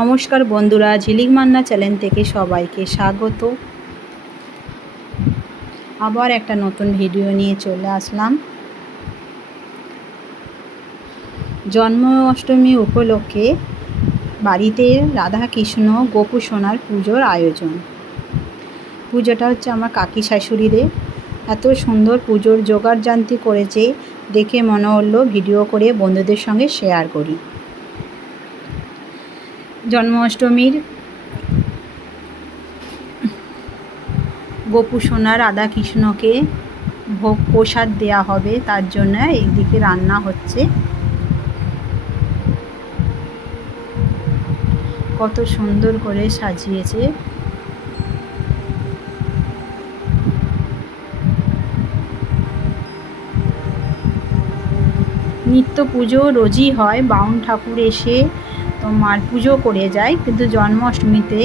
নমস্কার বন্ধুরা, ঝিলিক মান্না চ্যানেল থেকে সবাইকে স্বাগত। আবার একটা নতুন ভিডিও নিয়ে চলে আসলাম। জন্ম অষ্টমী উপলক্ষে বাড়িতে রাধা কৃষ্ণ গোপু সোনার পুজোর আয়োজন। পুজোটা হচ্ছে আমার কাকি শাশুড়িদের। এত সুন্দর পুজোর জোগাড় জান্তি করেছে, দেখে মনে হলো ভিডিও করে বন্ধুদের সঙ্গে শেয়ার করি। জন্মাষ্টমীর গোপু সোনা রাধা কৃষ্ণকে ভোগ প্রসাদ দেওয়া হবে, তার জন্য এইদিকে রান্না হচ্ছে। কত সুন্দর করে সাজিয়েছে। নিত্য পুজো রোজই হয়, বাউন ঠাকুর এসে তোমার পুজো করে যায়, কিন্তু জন্মাষ্টমীতে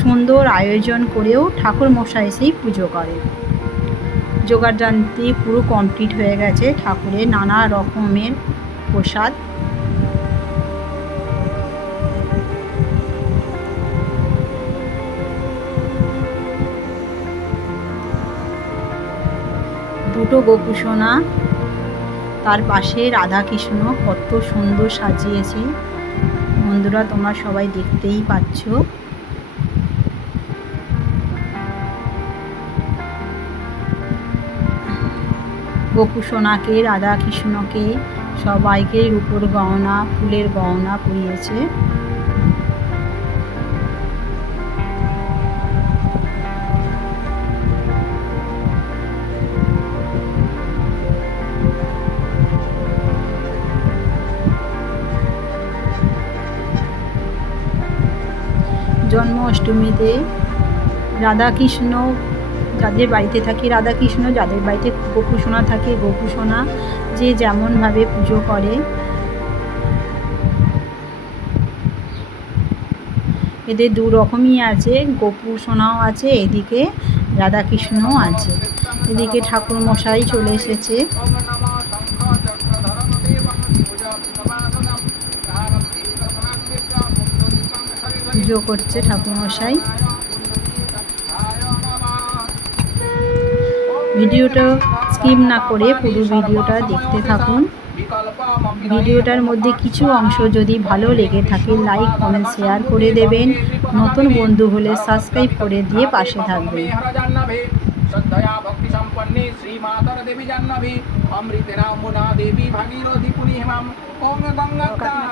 সুন্দর আয়োজন করেও ঠাকুর মশাই এসেই পুজো করে যোগাড়যান্ত্রিক পুরো কমপ্লিট হয়ে গেছে, ঠাকুরের নানা রকমের প্রসাদ। দুটো গোপুসোনা, তার পাশে রাধাকৃষ্ণ কত সুন্দর সাজিয়েছে বন্ধুরা, তোমরা সবাই দেখতেই পাচ্ছ। গোপু সোনাকে রাধা কৃষ্ণকে সবাইকে রূপোর গহনা, ফুলের গহনা পরিয়েছে। জন্মাষ্টমীতে রাধাকৃষ্ণ যাদের বাড়িতে থাকে, রাধাকৃষ্ণ যাদের বাড়িতে গোপুসোনা থাকে, গোপুসোনা যে যেমনভাবে পুজো করে। এদের দু রকমই আছে, গোপুসোনাও আছে, এদিকে রাধাকৃষ্ণও আছে। এদিকে ঠাকুর মশাই চলে এসেছে। পুজো করছে ঠাকুরমশাই। ভিডিওটা স্কিপ না করে পুরো ভিডিওটা দেখতে থাকুন। ভিডিওটার মধ্যে কিছু অংশ যদি ভালো লেগে থাকে, লাইক, কমেন্ট, শেয়ার করে দেবেন। নতুন বন্ধু হলে সাবস্ক্রাইব করে দিয়ে পাশে থাকবেন।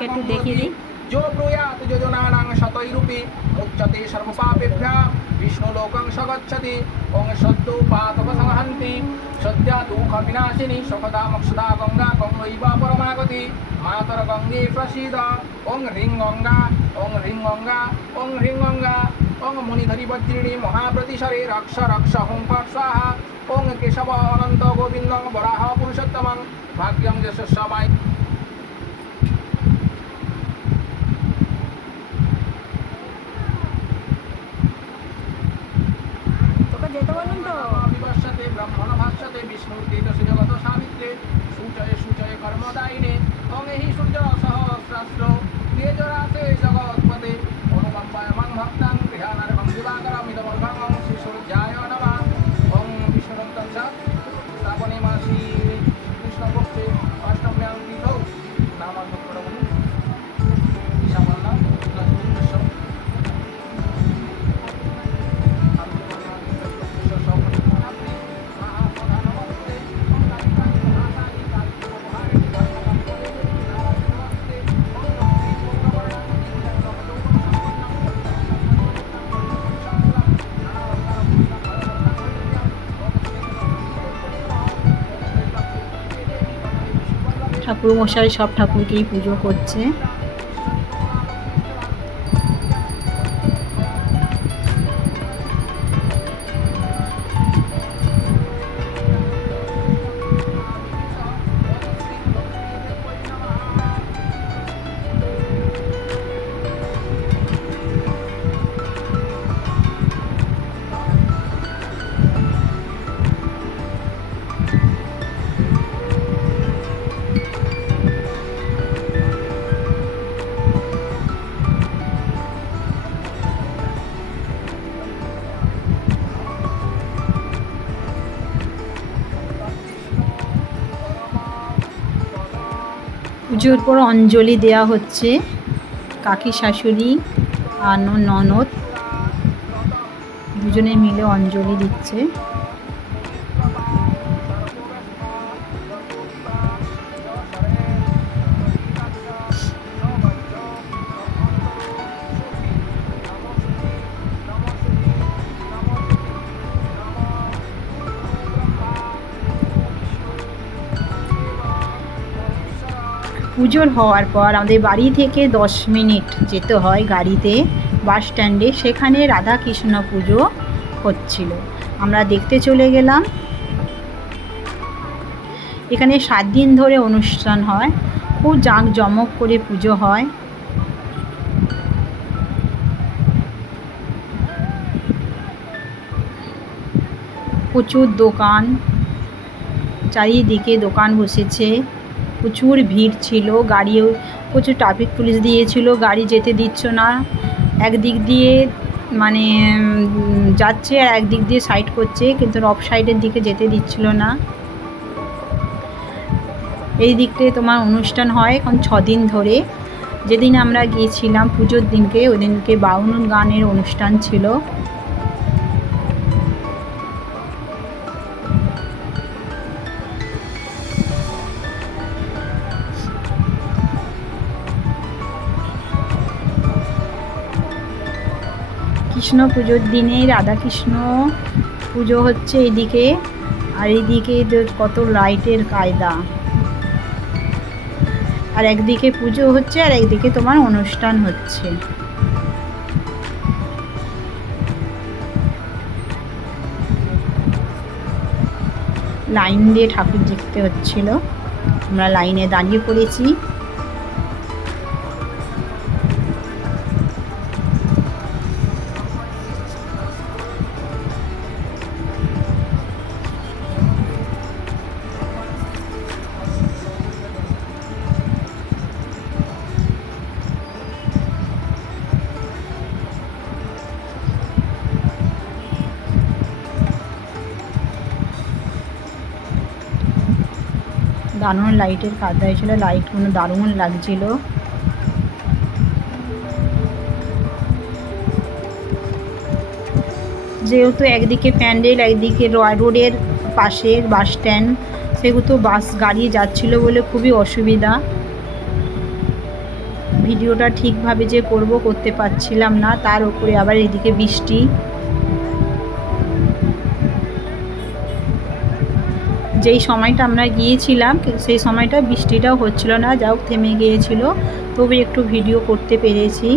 একটু দেখিয়ে দিই যো প্রয়াত যোজনানাং শতৈরূপী মুচ্যতে সর্বপাপেভ্যা বিষ্ণুলোকং সগচ্ছতি ওং সদ্য পাতব সংহন্তি সদ্যা দুঃখ বিনাশিনী সকদা মক্ষদা গঙ্গা গঙ্গৈব পরমাগতি মাতর গঙ্গে প্রসীদ ওং হ্রিং গঙ্গা ওং হ্রিং গঙ্গা ওং হ্রিং গঙ্গা ওং মুনিধরি বজ্রিণী মহাপ্রতিশরে রক্ষ রক্ষ হুং ফট স্বাহা ওং কেশব অনন্ত গোবিন্দ বরাহ ভাগ্যং যশস্বাই ঠাকুর মশাই সব ঠাকুরকেই পুজো করছে। পুজোর পর অঞ্জলি দেয়া হচ্ছে। কাকি শাশুড়ি আর ননদ দুজনে মিলে অঞ্জলি দিচ্ছে। পুজোর হওয়ার পর আমাদের বাড়ি থেকে দশ মিনিট যেতে হয় গাড়িতে, বাস স্ট্যান্ডে। সেখানে রাধা কৃষ্ণ পুজো হচ্ছিল। আমরা দেখতে চলে গেলাম। এখানে সাত দিন ধরে অনুষ্ঠান হয়। খুব জাঁকজমক করে পুজো হয়। প্রচুর দোকান, চারিদিকে দোকান বসেছে। প্রচুর ভিড় ছিল, গাড়িও প্রচুর ট্রাফিক পুলিশ দিয়েছিল, গাড়ি যেতে দিচ্ছ না। একদিক দিয়ে মানে যাচ্ছে আর একদিক দিয়ে সাইড করছে, কিন্তু অফ সাইডের দিকে যেতে দিচ্ছিল না। এই দিকটায় তোমার অনুষ্ঠান হয় এখন দিন ধরে। যেদিন আমরা গিয়েছিলাম পুজোর দিনকে ওই দিনকে বাউন গানের অনুষ্ঠান ছিল। কৃষ্ণ পুজোর দিনে রাধাকৃষ্ণ পুজো হচ্ছে এদিকে, আর এদিকে কত লাইটের কায়দা। আর একদিকে পুজো হচ্ছে, আর একদিকে তোমার অনুষ্ঠান হচ্ছে। লাইন দিয়ে ঠাকুর দেখতে হচ্ছিল। আমরা লাইনে দাঁড়িয়ে পড়েছি। দারুণ লাইটের কাজ হয়েছিল লাইটগুলো দারুণ লাগছিল। যেহেতু একদিকে প্যান্ডেল, একদিকে রোডের পাশে বাস স্ট্যান্ড সেহেতু বাস গাড়ি যাচ্ছিল বলে খুবই অসুবিধা। ভিডিওটা ঠিকভাবে যে করব, করতে পারছিলাম না, তার উপরে আবার এদিকে বৃষ্টি। যেই সময়টা আমরা গিয়েছিলাম, সেই সময়টা বৃষ্টিটাও হচ্ছিল না যাও থেমে গিয়েছিল। তবে একটু ভিডিও করতে পেরেছি।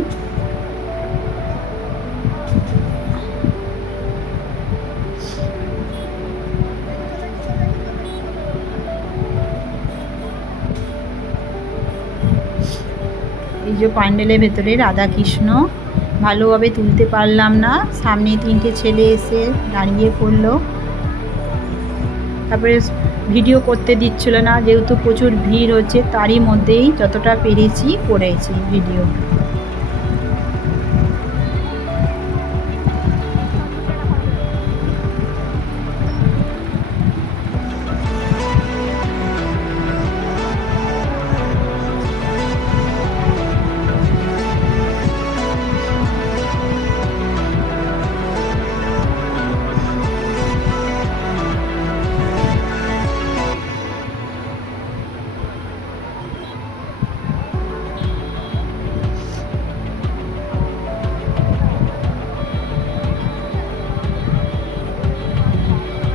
এই যে প্যান্ডেলের ভেতরে রাধা কৃষ্ণ ভালোভাবে তুলতে পারলাম না। সামনে তিনটে ছেলে এসে দাঁড়িয়ে পড়ল। তারপরে ভিডিও করতে দিচ্ছিল না, যেহেতু প্রচুর ভিড় হচ্ছে, তারই মধ্যেই যতটা পেরেছি করেছি ভিডিও।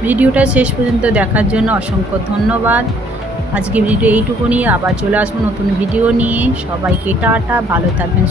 ভিডিওটা শেষ পর্যন্ত দেখার জন্য অসংখ্য ধন্যবাদ। আজকে ভিডিও এইটুকু নিয়ে আবার চলে আসব নতুন ভিডিও নিয়ে। সবাইকে টাটা, ভালো থাকবেন